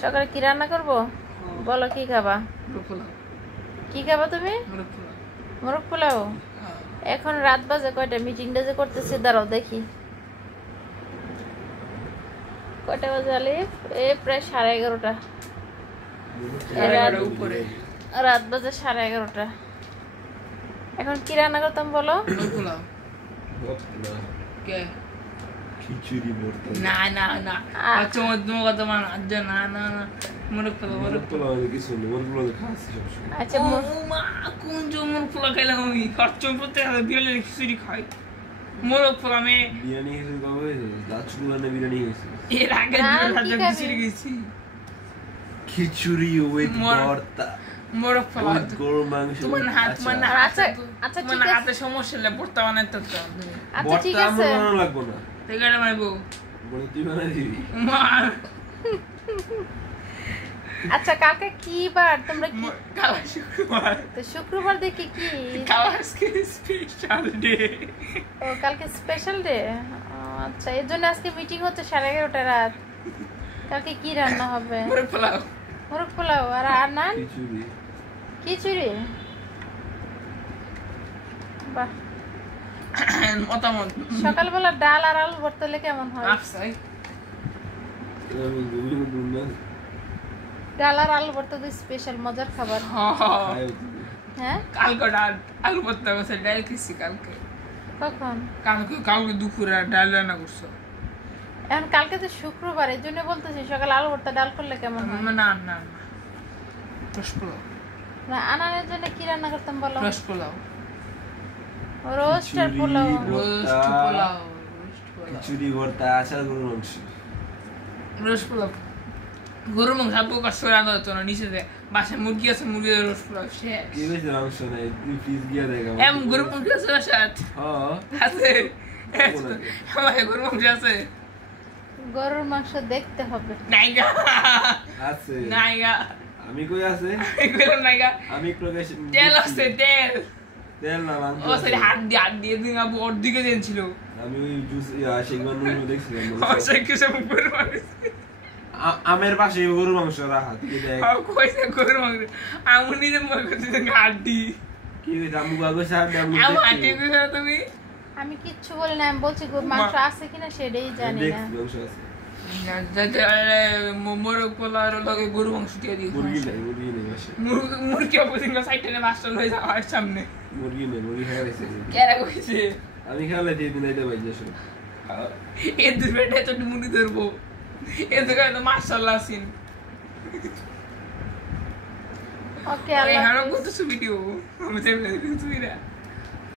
সকালে কি রান্না করব? বলো কি খাবা? কি খাবা তুমি? মোরগ পোলাও। এখন রাত বাজে কয়টা? মিটিংটা যে করতেছি, দাঁড়াও দেখি কয়টা বাজে। আলিফ প্রায় 11:30। রাত বাজে 11:30। এখন কি রান্না করতাম বলো? খিচুড়ি ভর্তা। না না না আচ্ছা মধ্যম কথা মান আজ না না না মোরগ পোলাও কিছু নেই, মোরগ পোলাও খাচ্ছি সবসময়। আচ্ছা মা কোন যে মোরগ পোলাও খাইলাম আমি খরচ করতে বিয়ালে খিচুড়ি খাই। মোরগ পোলাও আমি বিরিয়ানি খেয়েছি কবে? রাজগুলা না বিরিয়ানি খেয়েছি এর আগে খিচুড়ি খেয়েছি। খিচুড়ি উইথ ভর্তা, মোরগ পোলাও গরুর মাংস। তোমার হাত মানে আচ্ছা আচ্ছা ঠিক আছে, হাতে সমস্যা হলে ভর্তা বানাইতে তো আচ্ছা ঠিক আছে, আমার লাগবে না। তেগাড়ে মারবো বলে তুই বানাই দিবি। মা আচ্ছা কালকে কি বার? তোমরা কি কাল শুক্রবার? তো শুক্রবার দেখি কি? কাল আজকে স্পেশাল ডে। ও কালকে স্পেশাল ডে। আচ্ছা এর জন্য আজকে মিটিং হচ্ছে 11:30 রাত। কালকে কি রান্না হবে? মোরগ পোলাও। মোরগ পোলাও আর নান খিচুড়ি। খিচুড়ি। বাহ, মতামত সকালবেলা ডাল আর আলু ভর্তা হলে কেমন হয়? আফসাই আমি ঘুমিয়ে ঘুম না ডাল আর আলু ভর্তা তো স্পেশাল মজার খাবার। খাই। হ্যাঁ কালকে ডাল আলু ভর্তা করছে, ডাল খেয়েছি কালকে। কখন? কালকে দুপুরে ডাল রান্না করছো। এখন কালকে তো শুক্রবার, এর জন্য বলতেছি সকালে আলু ভর্তা ডাল করলে কেমন হয়? না না না রস পোলাও। না আনানের জন্য কি রান্না করতাম বলো? রস পোলাও। রোস্ট আর পোলাও। রোস্ট পোলাও। খিচুড়ি ভর্তা, আচার, গরুর মাংস। রস পোলাও গরুর মাংস আপু কষ্ট রান্না হতো না, নিচে দেয় বাসায় মুরগি আছে, মুরগির রস পোলাও শেষ। কি হয়েছে? মাংস নাই, তুই প্লিজ গিয়া দেখ। গরুর মাংস আছে বাসায়? আছে গরুর মাংস আছে। গরুর মাংস দেখতে হবে। নাইগা আছে নাইগা আমি কই আছে? নাইগা আমি প্রকাশ তেল আছে তেল। তেল না মাংস। ও সরি হাত দিয়ে দিন আপু ওর দিকে দেন ছিল। আমি ওই জুস সেগুলো দেখছিলাম। সে কিছু গরুর মাংস আমের পাশে গরুর মাংস রাখা, তুই দেখ। কইছে গরুর মাংস আমি নিজে মনে করছি হাড্ডি। কি হইছে? আমু বাগো সাহেব আমি আমি হাড্ডি দিছো তুমি? আমি কিচ্ছু বলি না, আমি বলছি মাংস আছে কিনা সেটাই জানি না। দেখছি মাংস আছে। মোরগ পোলার লগে গরু মাংস দিয়ে দিই। মুরগি নেই বাসে। মুরগি অপোজিং সাইডে মাস্টার হয়ে যাওয়ার সামনে। মুরগি খাইছে। কেরা কইছে? আমি খাইলে দিয়ে দিন আইতে পাই যাস। এ দুবেটা তো মুড়ি ধরবো। এ দোকানে তো মাশাআল্লাহ সিন। ওকে আরে আল্লাহ হারাম করতেছ ভিডিও। আমি দেখলে তুই না।